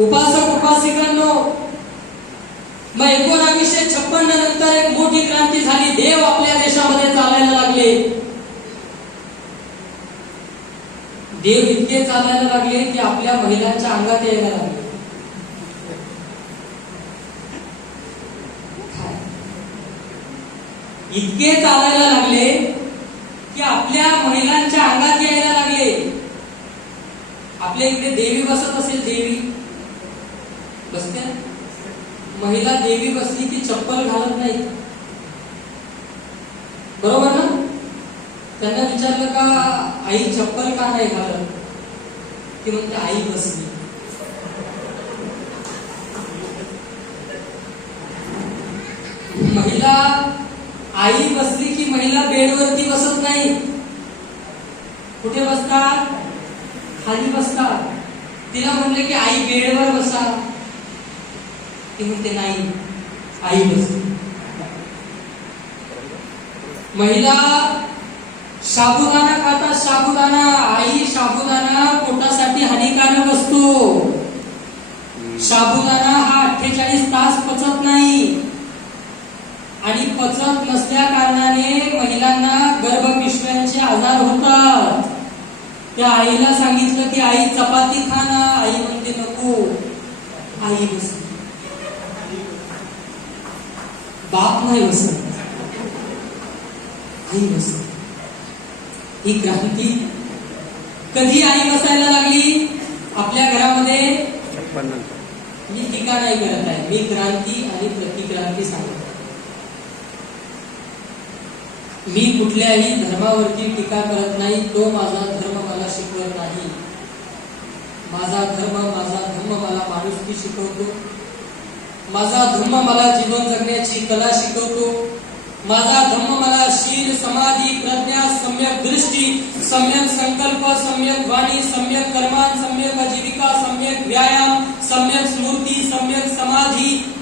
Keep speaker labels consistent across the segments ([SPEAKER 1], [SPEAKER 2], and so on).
[SPEAKER 1] उपासक उपासिकांनो मग एकोणावीसशे छप्पन्न नंतर एक मोठी क्रांती झाली. देव आपल्या देशामध्ये चालायला लागले. देव इतके चालायला लागले की आपल्या महिलांच्या अंगात यायला लागले. इतके चालायला लागले की आपल्या महिलांच्या अंगात यायला लागले. आपल्या इकडे देवी बसत असेल देवी. बसते महिला देवी बसली की चप्पल घालत नाही बरोबर ना? त्यांना विचारलं का आई चप्पल का नाही घालत? ती म्हणते आई बसली. महिला आई बसली की महिला बेडवरती बसत नाही. कुठे बसतात? खाली बसतात. तिला म्हणले की आई बेडवर बसा. ती म्हणते नाही आई बसली महिला साबुदाणा खातात साबुदाना आई साबुदाणा पोटासाठी हानिकारक असतो साबुदाणा हा अठ्ठेचाळीस तास पचत नाही. आणि पचत नसल्या कारणाने महिलांना गर्भपिशव्यांचे आजार होतात. त्या आईला सांगितलं की आई चपाती खा ना. आई म्हणते नको. आई बसते बाप नाही बसत आई बसत ही क्रांती कधी आई बसायला लागली? आपल्या घरामध्ये? मी टीका नाही करत आहे. मी क्रांती आणि प्रतिक्रांती सांगत. मी कुठल्याही धर्मावरती टीका करत नाही. तो माझा धर्म मला शिकवत नाही. माझा धर्म माझा धर्म मला माणुसकी शिकवतो. माझा धर्म मला जीवन जगण्याची कला शिकवतो. माझा धर्म मला शील समाधी प्रज्ञा सम्यक दृष्टी सम्यक संकल्प सम्यक वाणी सम्यक कर्मान सम्यक आजीविका सम्यक व्यायाम सम्यक स्मृती सम्यक समाधी.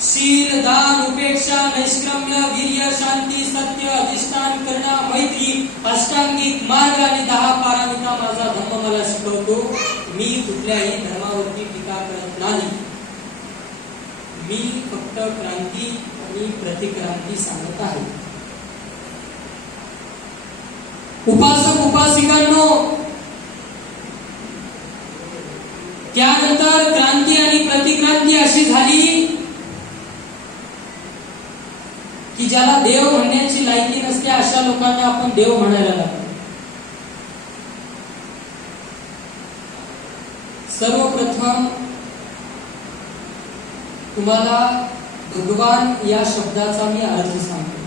[SPEAKER 1] शील दान उपेक्षा नैष्क्रम्य वीर्य शांती सत्य अधिष्ठान करणा मैत्री अष्टांगिक मार्ग आणि दहा पारामिता माझा धर्म मला शिकवतो? मी कुठल्याही धर्मावरती टीका करत नाही. मी फक्त क्रांती आणि प्रतिक्रांती सांगत आहे. उपासक उपासिकांनो त्यानंतर क्रांती आणि प्रतिक्रांती अशी झाली की ज्याला देव म्हणण्याची लायकी नसते अशा लोकांना आपण देव म्हणायला लागतो. सर्वप्रथम तुम्हाला भगवान या शब्दाचा मी अर्थ सांगतो.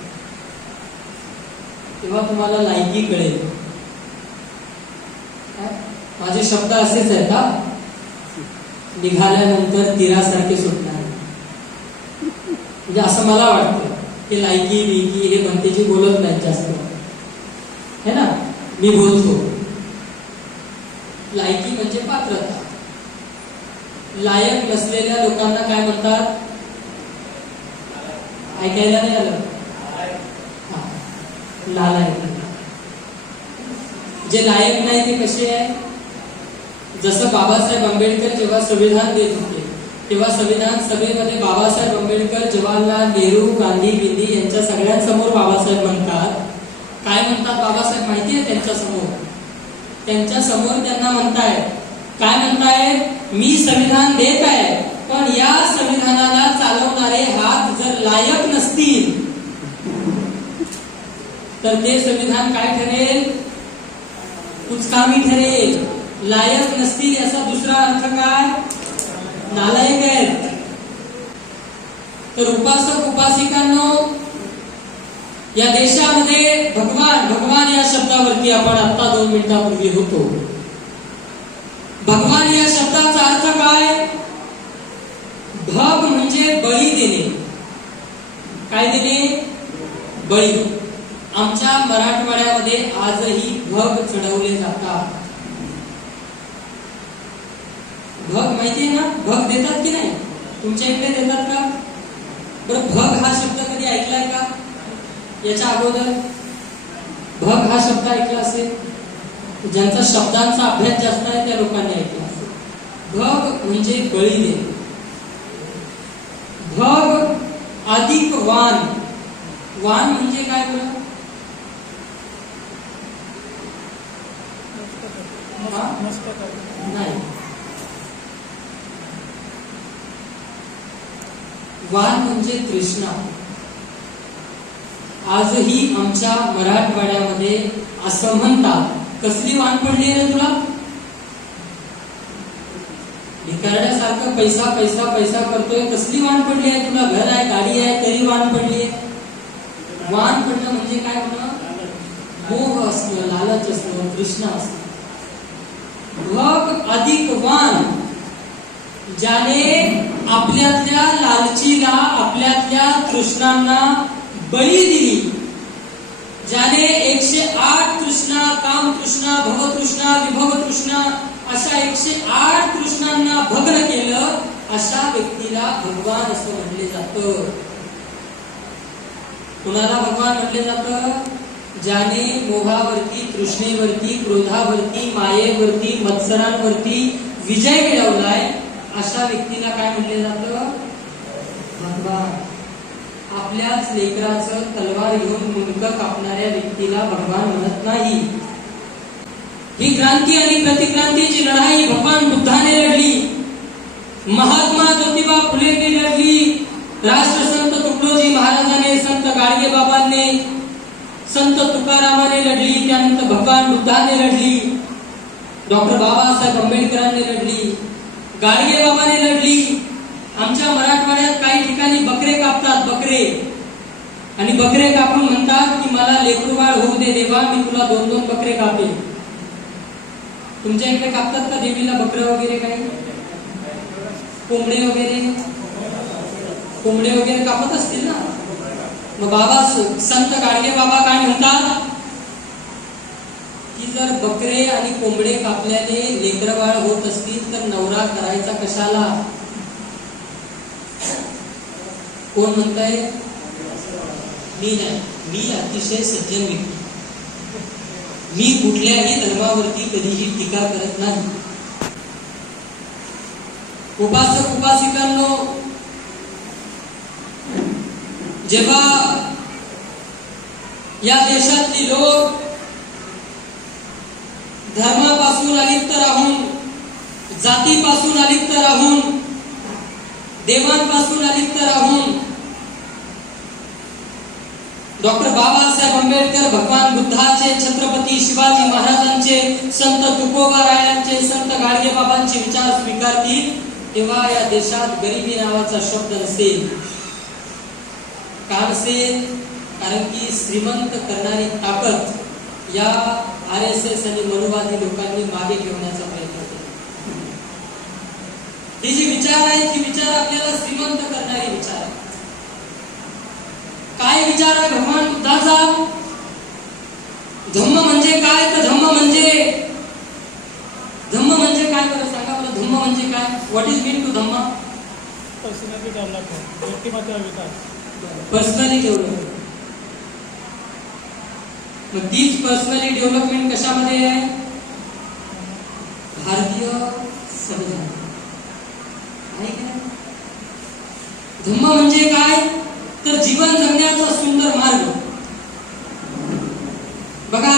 [SPEAKER 1] तेव्हा तुम्हाला लायकी कळेल. माझे शब्द असेच आहेत का? निघाल्यानंतर तीरासारखे सुटणार. म्हणजे असं मला वाटतं. की लायकी बिकी हे भंतेजी बोलत नाहीत जास्त. है ना? मी बोलतो. लायकी म्हणजे पात्रता. लायक नसलेल्या लोकांना काय म्हणतात ऐकायला नाही आलं? हा. जे लायक नाही ते कसे आहे? जसं बाबासाहेब आंबेडकर जेव्हा संविधान देत होते तेव्हा संविधान सभेमध्ये बाबासाहेब आंबेडकर जवाहरलाल नेहरू गांधी बिंदी यांच्या सगळ्यांसमोर बाबासाहेब म्हणतात. काय म्हणतात बाबासाहेब? माहिती आहे त्यांच्यासमोर त्यांच्यासमोर त्यांना म्हणताय काय म्हणताय मी संविधान देत आहे पण या संविधानाला चालवणारे हात जर लायक नसतील तर ते संविधान काय ठरेल? कुचकामी ठरेल. लायक नसतील याचा दुसरा अर्थ काय? नालायक आहेत. तर उपासक उपासिकांनो या देशामध्ये भगवान भगवान या शब्दावरती आपण आता दोन मिनिटापूर्वी होतो. भगवान या शब्दाचा अर्थ काय? भग म्हणजे बळी देणे. काय देणे? बळी. आमच्या मराठवाड्यामध्ये आजही भग चढवले जातात. भग माहितीये ना? भग देतात की नाही? तुमच्या इकडे देतात का? बरं भग हा शब्द कधी ऐकलाय का? याच्या अगोदर. भग हा शब्द ऐकला असेल. ज्यांचा शब्दांचा अभ्यास जास्त आहे त्या लोकांनी ऐकला भग म्हणजे बळी देणे. भग अधिक वान. वान म्हणजे काय बरं? नाही. वान म्हणजे तृष्णा. आजही आमच्या मराठवाड्यामध्ये असं म्हणतात कसली वाण पडली रे तुला? भिकारड्यासारखं पैसा पैसा पैसा करतोय. कसली वाण पडली आहे तुला? घर आहे, गाडी आहे, तरी वाण पडली आहे. वाण पडणं म्हणजे मोह लालच असणं भग अधिक वाण ज्याने आपल्यातल्या लालचीला, आपल्यातल्या तृष्णांना बळी दिली. ज्याने एकशे आठ तृष्णा काम तृष्णा भवतृष्णा विभव तृष्णा अशा एकशे आठ तृष्णांना भग्न केलं अशा व्यक्तीला भगवान असं म्हटले जात. कुणाला भगवान म्हटले जात? ज्याने मोहावरती तृष्णेवरती क्रोधावरती मायेवरती मत्सरांवरती विजय मिळवलाय अशा व्यक्तीला काय म्हटले जात? भगवान. आपल्याच लेकराचं तलवार घेऊन मुंडकं कापणाऱ्या व्यक्तीला भगवान म्हणत नाही. ही क्रांती आणि प्रतिक्रांतीची लढाई भगवान बुद्धाने लढली. महात्मा ज्योतिबा फुलेने लढली. राष्ट्रसंत तुकडोजी महाराजाने संत गाडगे बाबांनी संत तुकारामाने लढली. त्यानंतर भगवान बुद्धाने लढली. डॉक्टर बाबासाहेब आंबेडकरांनी लढली. गाडगे बाबाने लढली. आमच्या मराठवाड्यात काही ठिकाणी बकरे कापतात बकरे. आणि बकरे कापून म्हणतात की मला लेकरूबाळ होऊ दे देवा मी तुला दोन दोन बकरे कापे तुमच्या इकडे कापतात का देवीला बकरं वगैरे काही? कोंबडे वगैरे? कोंबडे वगैरे कापत असतील ना? मग बाबा संत गाडगे बाबा काय म्हणतात? की जर बकरे आणि कोंबडे कापल्याने लेकरबाळ होत असतील तर नवरा करायचा कशाला? कोण म्हणताय? मी नाही. मी अतिशय सज्जन व्यक्ती. मी कुठल्याही धर्मावरती कधीही टीका करत नाही. उपासक उपासिकांनो जेव्हा या देशातली लोक धर्मापासून अलिप्त राहून जातीपासून अलिप्त राहून देवांपासून अलिप्त राहून डॉक्टर बाबासाहेब आंबेडकर भगवान बुद्धाचे छत्रपती शिवाजी महाराजांचे संत तुकोबारायांचे संत गाडगे बाबांचे विचार स्वीकारतील तेव्हा या देशात गरिबी नावाचा शब्द नसेल का नसेल कारण की श्रीमंत करणारी ताकद या आर एस एस आणि मनुवादी लोकांनी मागे ठेवण्याचा प्रयत्न केला. ही जी विचार आहेत ती विचार आपल्याला श्रीमंत करणारी विचार आहे काय विचार आहे भगवान बुद्धाचा धम्म म्हणजे काय? तर धम्म म्हणजे धम्म म्हणजे काय? बरं सांगा बरं धम्म म्हणजे काय? What is mean to Dhamma?
[SPEAKER 2] Personality development व्यक्तिमत्व विकास.
[SPEAKER 1] पर्सनली डेव्हलपमेंट मग तीच पर्सनली डेव्हलपमेंट कशामध्ये आहे? भारतीय संविधान? धम्म म्हणजे काय? तर जीवन जगण्याचा सुंदर मार्ग. बघा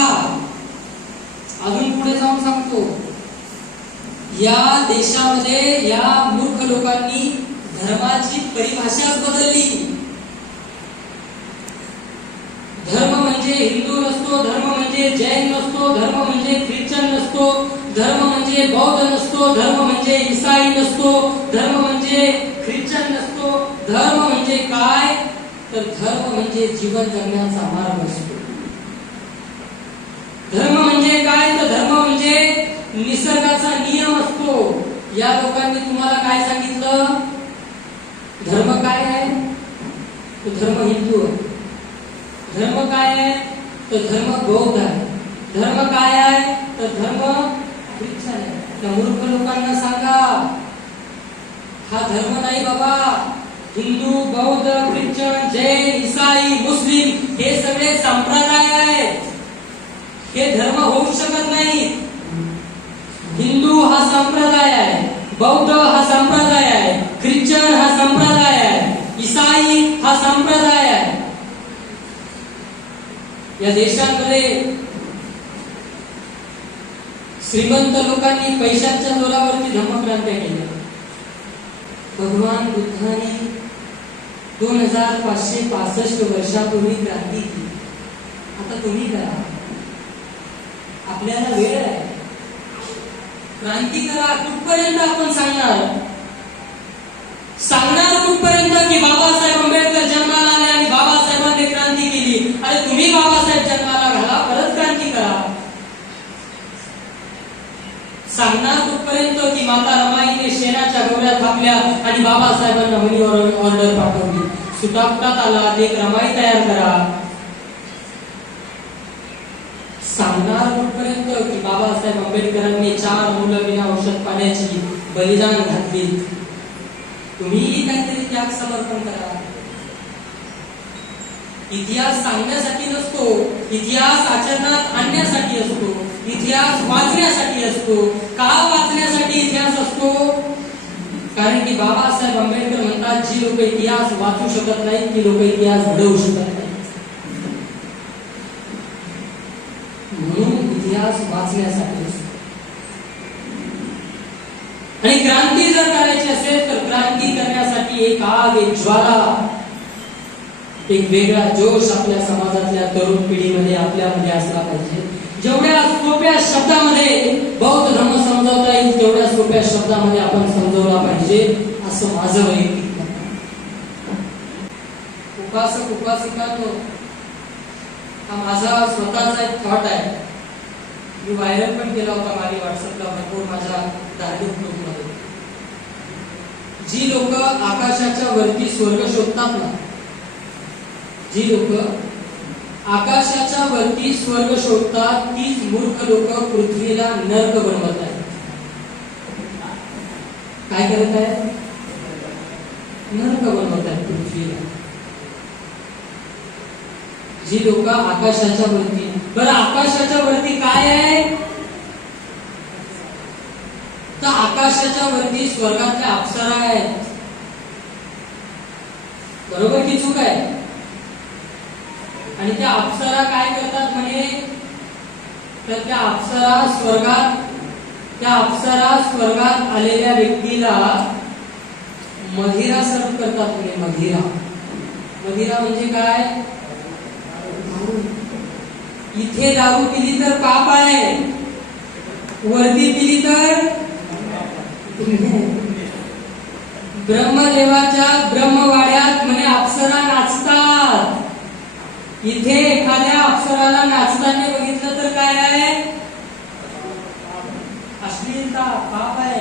[SPEAKER 1] अजून पुढे जाऊन सांगतो. या देशामध्ये या मूर्ख लोकांनी धर्माची परिभाषाच बदलली. धर्म म्हणजे हिंदू नसतो धर्म म्हणजे जैन नसतो धर्म म्हणजे ख्रिश्चन नसतो धर्म म्हणजे बौद्ध नसतो धर्म म्हणजे इसाई नसतो धर्म म्हणजे ख्रिश्चन नसतो धर्म म्हणजे काय? तर धर्म म्हणजे जीवन जगण्याचा मार्ग असतो. धर्म म्हणजे काय? तर धर्म म्हणजे निसर्गाचा नियम असतो. या लोकांनी तुम्हाला काय सांगितलं? धर्म काय आहे? तो धर्म हिंदू आहे. धर्म काय आहे? तर धर्म बौद्ध आहे. धर्म काय आहे? तर धर्म ख्रिश्चन आहे. त्या मूर्ख लोकांना सांगा हा धर्म नाही बाबा. हिंदू बौद्ध ख्रिश्चन जैन इसाई मुस्लिम हे सगळे संप्रदाय आहेत. हे धर्म होऊ शकत नाही. हिंदू हा संप्रदाय आहे बौद्ध हा संप्रदाय आहे ख्रिश्चन हा संप्रदाय आहे इसाई हा संप्रदाय आहे. या देशांमध्ये श्रीमंत लोकांनी पैशांच्या जोरावरती धर्मक्रांत्या केल्या भगवान बुद्धाने दोन हजार पाचशे पासष्ट वर्षापूर्वी क्रांती केली. आता तुम्ही करा. आपल्याला वेळ आहे. क्रांती करा. कुठपर्यंत आपण सांगणार? सांगणार कुठपर्यंत की बाबासाहेब आंबेडकर जन्माला आले आणि बाबासाहेबांनी क्रांती केली? अरे तुम्ही बाबासाहेब जन्माला घाला परत क्रांती करा. सांगणार कुठपर्यंत की माता रमाईने शेणाच्या गवऱ्या थापल्या आणि बाबासाहेबांना मनी ऑर्डर पाठवली? सुटापटात आला ते क्रमाई तयार करा. सांगणार कुठपर्यंत की बाबासाहेब आंबेडकरांनी चार मुलं विना औषध पाण्याची बलिदान घातली. तुम्हीही काहीतरी त्याग समर्पण करा. इतिहास सांगण्यासाठी नसतो इतिहास आचरणात आणण्यासाठी असतो इतिहास वाचण्यासाठी असतो का वाचण्यासाठी इतिहास असतो? कारण की बाबासाहेब आंबेडकर म्हणतात जी लोक इतिहास वाचू शकत नाहीत ती लोक इतिहास घडवू शकत नाहीत. म्हणून इतिहास वाचण्यासाठी आणि क्रांती जर करायची असेल तर क्रांती करण्यासाठी एक आग एक ज्वाला एक वेगळा जोश आपल्या समाजातल्या तरुण पिढीमध्ये आपल्यामध्ये असला पाहिजे. जेवढ्या सोप्या शब्दामध्ये बौद्ध धर्म समजावता येईल तेवढ्या सोप्या शब्दामध्ये आपण समजवला पाहिजे असं माझं वैयक्तिक उपास उपासिका तो. हा माझा स्वतःचा एक थॉट आहे. मी व्हायरल पण केला होता माझी व्हॉट्सअपला भरपूर माझ्या धार्मिक ग्रुपमध्ये जी लोक आकाशाच्या वरती स्वर्ग शोधतात ना जी लोक आकाशाच्या वरती स्वर्ग शोधतात तीच मूर्ख लोक पृथ्वीला नर्क बनवत आहेत. काय करत आहेत? नर्क बनवत आहेत पृथ्वीला. जी लोक आकाशाच्या वरती बरं आकाशाच्या वरती काय आहे? तर आकाशाच्या वरती स्वर्गातल्या अप्सरा आहेत. बरोबर की चूक आहे? आणि त्या अप्सरा काय करतात म्हणे? तर त्या अप्सरा स्वर्गात त्या अप्सरा स्वर्गात आलेल्या व्यक्तीला मधिरा सर्व करतात म्हणे मधिरा. मधिरा म्हणजे काय? इथे दारू पिली तर पाप आहे. वरती पिली तर? ब्रह्मदेवाच्या ब्रह्मवाड्यात म्हणे अप्सरा नाचतात. इथे एखाद्या अक्षराला नाचताना बघितलं तर काय आहे? अश्लीलता पाप आहे.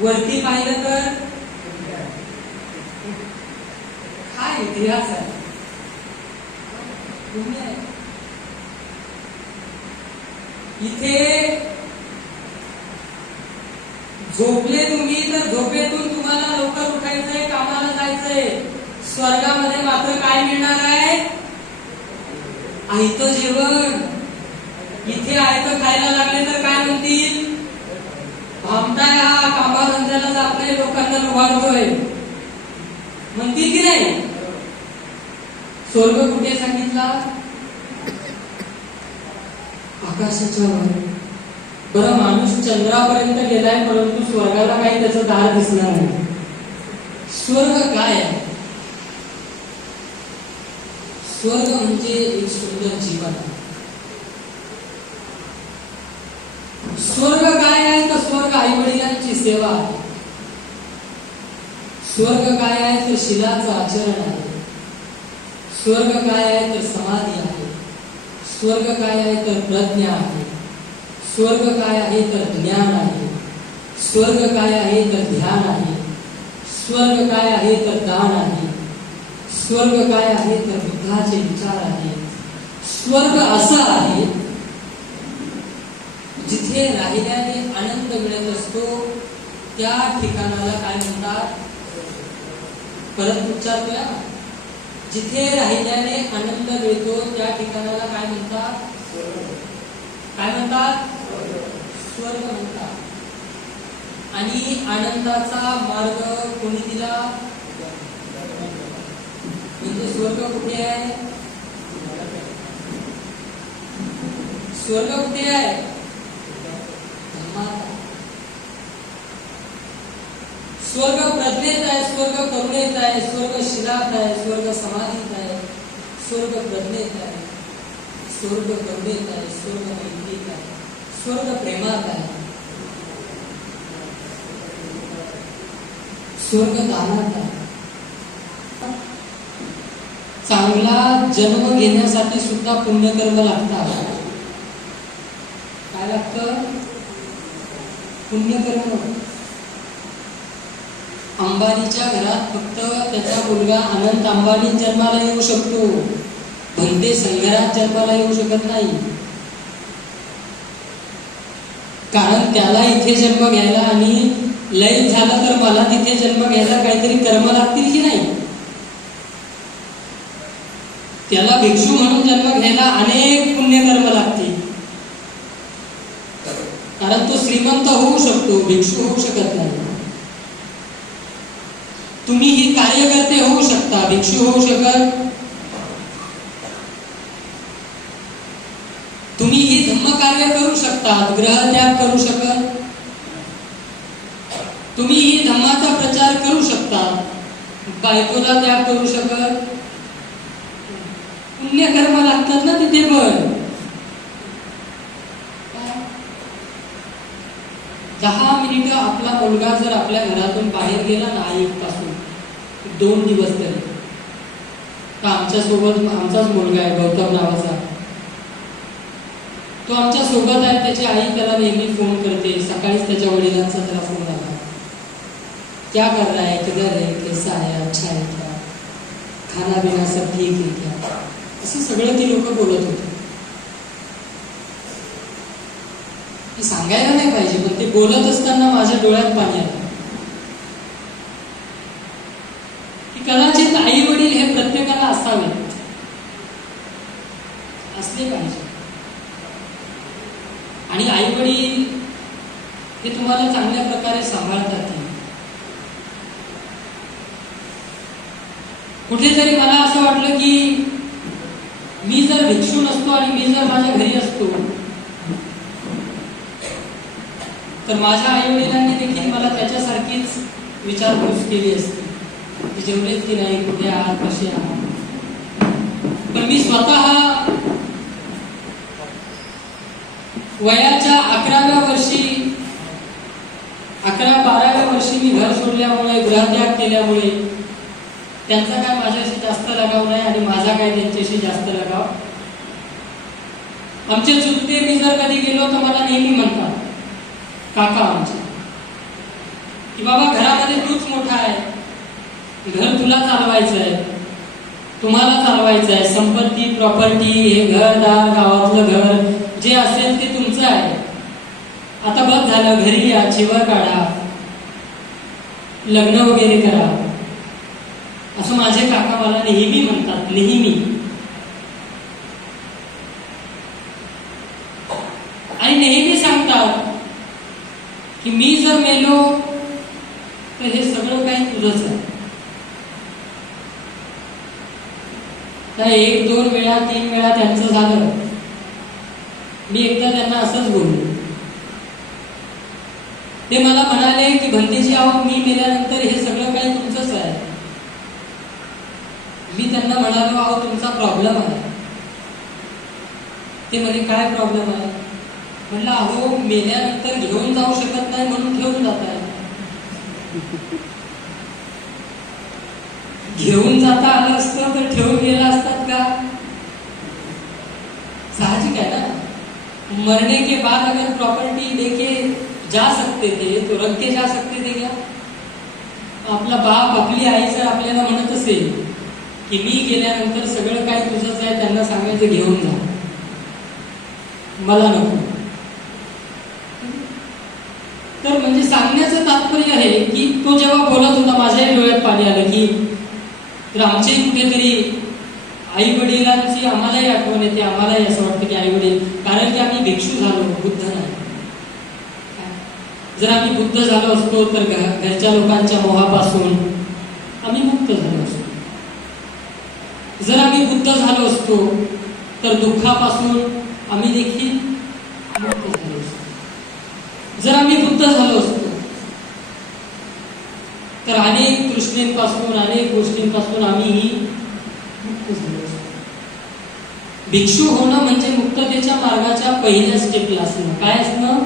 [SPEAKER 1] वरती पाहिलं तर? काय इतिहास आहे. इथे झोपले तुम्ही तर झोपेतून तुम्हाला लवकर उठायचंय कामाला जायचंय. स्वर्गामध्ये मात्र काय मिळणार आहे? आयतं जेवण. इथे आयत खायला लागले तर काय म्हणतील? भामटाय हा कामा धंद्याला जातोय लोकांना लुबाडतोय. म्हणतील की नाही? स्वर्ग कुठे सांगितला? आकाशाच्या बरं माणूस चंद्रापर्यंत गेलाय परंतु स्वर्गाला काही त्याचं दार दिसणार नाही. स्वर्ग काय आहे? स्वर्ग म्हणजे एक सुंदर जीवन. स्वर्ग काय आहे? तर स्वर्ग आई वडिलांची सेवा आहे. स्वर्ग काय आहे? तर शिलाचं आचरण आहे. स्वर्ग काय आहे? तर समाधी आहे. स्वर्ग काय आहे? तर प्रज्ञा आहे. स्वर्ग काय आहे? तर ज्ञान आहे. स्वर्ग काय आहे? तर ध्यान आहे. स्वर्ग काय आहे? तर दान आहे. स्वर्ग काय आहे? तर बुद्धाचे विचार आहेत स्वर्ग असा आहे जिथे राहिल्याने आनंद मिळत असतो त्या ठिकाणाला काय म्हणतात? परत उच्चारतोय जिथे राहिल्याने आनंद मिळतो त्या ठिकाणाला काय म्हणतात? काय म्हणतात? स्वर्ग म्हणतात. आणि आनंदाचा मार्ग कोणी दिला? म्हणजे स्वर्ग कुठे आहे स्वर्ग कुठे आहे धर्मात आहे. स्वर्ग प्रज्ञेत आहे स्वर्ग करुणेत आहे स्वर्ग शिलात आहे स्वर्ग समाधीत आहे स्वर्ग प्रज्ञेत आहे स्वर्ग करुणेत आहे स्वर्ग मैत्रीत आहे स्वर्ग प्रेमात आहे स्वर्ग दानात आहे चांगला जन्म घेण्यासाठी सुद्धा पुण्यकर्म लागतात. काय लागतं? पुण्यकर्म. अंबानीच्या घरात फक्त त्याचा मुलगा अनंत अंबानी जन्माला येऊ शकतो. भंते संघरात जन्माला येऊ शकत नाही. कारण त्याला इथे जन्म घ्यायला आणि लय झालं तर मला तिथे जन्म घ्यायला काहीतरी कर्म लागतील की नाही? त्याला भिक्षू म्हणून जन्म घ्यायला अनेक पुण्यकर्म लागते कारण तो श्रीमंत होऊ शकतो भिक्षू होऊ शकत नाही. तुम्ही ही कार्यकर्ते होऊ शकता भिक्षू होऊ शकत. तुम्ही ही धम्म कार्य करू शकता ग्रह त्याग करू शकत. तुम्ही ही धम्माचा प्रचार करू शकता बायकोला त्याग करू शकत. पुण्यकर्म लागतात ना तिथे पण. दहा मिनिटं आपला मुलगा जर आपल्या घरातून बाहेर गेला ना आई पासून दोन दिवस तरी. तर आमच्यासोबत आमचाच मुलगा आहे गौतम नावाचा. तो आमच्यासोबत आहे त्याची आई त्याला नेहमी फोन करते. सकाळीच त्याच्या वडिलांचा त्याला फोन आला. क्या कर रहा है किधर है कैसा है अच्छा है क्या? खाना पिना सब ठीक है क्या? असं सगळं ती लोक बोलत होते हे सांगायला नाही पाहिजे पण ते बोलत असताना माझ्या डोळ्यात पाणी आलं की कदाचित आई वडील हे प्रत्येकाला असावेत असले पाहिजे आणि आई वडील हे तुम्हाला चांगल्या प्रकारे सांभाळतात कुठेतरी मला असं वाटलं की मी जर भिक्षू नसतो आणि मी जर माझ्या घरी असतो तर माझ्या आई वडिलांनी देखील मला त्याच्यासारखीच विचारपूस केली असती की जेवढेच की नाही कुठे आहात कसे आहात. पण मी स्वतः वयाच्या अकराव्या वर्षी अकरा बाराव्या वर्षी मी घर सोडल्यामुळे गृहत्याग केल्यामुळे त्यांचा काय माझ्याशी जास्त लगाव नाही आणि माझा काय त्यांच्याशी जास्त लगाव? आमचे चुलते मी जर कधी गेलो तर मला नेहमी म्हणतात काका आमचे. की बाबा घरामध्ये तूच मोठा आहे. घर तुला चालवायचं आहे. तुम्हाला चालवायचं आहे. संपत्ती प्रॉपर्टी हे घर दार गावातलं घर जे असेल ते तुमचं आहे. आता बस झालं घरी या चिवर काढा. लग्न वगैरे करा. असं माझे काका मला नेहमी म्हणतात नेहमी. आणि नेहमी सांगतात की मी जर मेलो तर हे सगळं काही तुझंच आहे. तर एक दोन वेळा तीन वेळा त्यांचं झालं. मी एकदा त्यांना असंच बोललो. ते मला म्हणाले की भंतेजी आहो मी मेल्यानंतर हे सगळं काही तुमचंच आहे मी त्यांना म्हणालो अहो तुमचा प्रॉब्लेम आहे. ते म्हणे काय प्रॉब्लेम आहे? म्हणलं अहो मेल्यानंतर घेऊन जाऊ शकत नाही म्हणून ठेवून जात आहे. घेऊन जाता आलं असतं तर ठेवून गेला असतात का? साहजिक आहे ना? मरने के बाद अगर प्रॉपर्टी लेके जा सकते थे तो रख के जा सकते थे क्या? आपला बाप आपली आई जर आपल्याला म्हणत असेल की मी गेल्यानंतर सगळं काय तुझंच आहे त्यांना सांगायचं घेऊन जा. मला नको. तर म्हणजे सांगण्याचं तात्पर्य आहे की तो जेव्हा बोलत होता माझ्याही डोळ्यात पाणी आलं की तर आमचे कुठेतरी आई वडिलांची आम्हालाही आठवण येते आम्हालाही असं वाटतं की आई वडील कारण की आम्ही भिक्षू झालो बुद्ध नाही. जर आम्ही बुद्ध झालो असतो तर घरच्या लोकांच्या मोहापासून आम्ही जर आम्ही बुद्ध झालो असतो तर दुःखापासून आम्ही देखील मुक्त झालो असतो. जर आम्ही बुद्ध झालो असतो तर अनेक तृष्णेपासून अनेक गोष्टींपासून आम्हीही मुक्त झालो असतो. भिक्षू होणं म्हणजे मुक्ततेच्या मार्गाच्या पहिल्या स्टेपला असणं. काय असणं?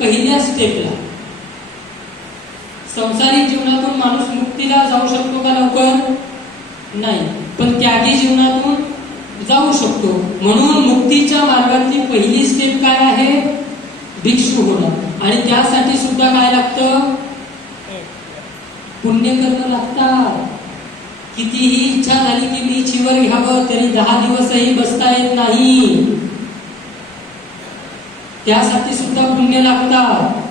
[SPEAKER 1] पहिल्या स्टेपला संसारिक जीवनातून माणूस मुक्तीला जाऊ शकतो का लवकर? नाही. पण त्यागी जीवनातून जाऊ शकतो. म्हणून मुक्तीच्या मार्गातली पहिली स्टेप काय आहे? भिक्षू होणं. आणि त्यासाठी सुद्धा काय लागतं? पुण्य करणं लागतात. कितीही इच्छा झाली की मी चिवर घ्यावं तरी दहा दिवसही बसता येत नाही. त्यासाठी सुद्धा पुण्य लागतात.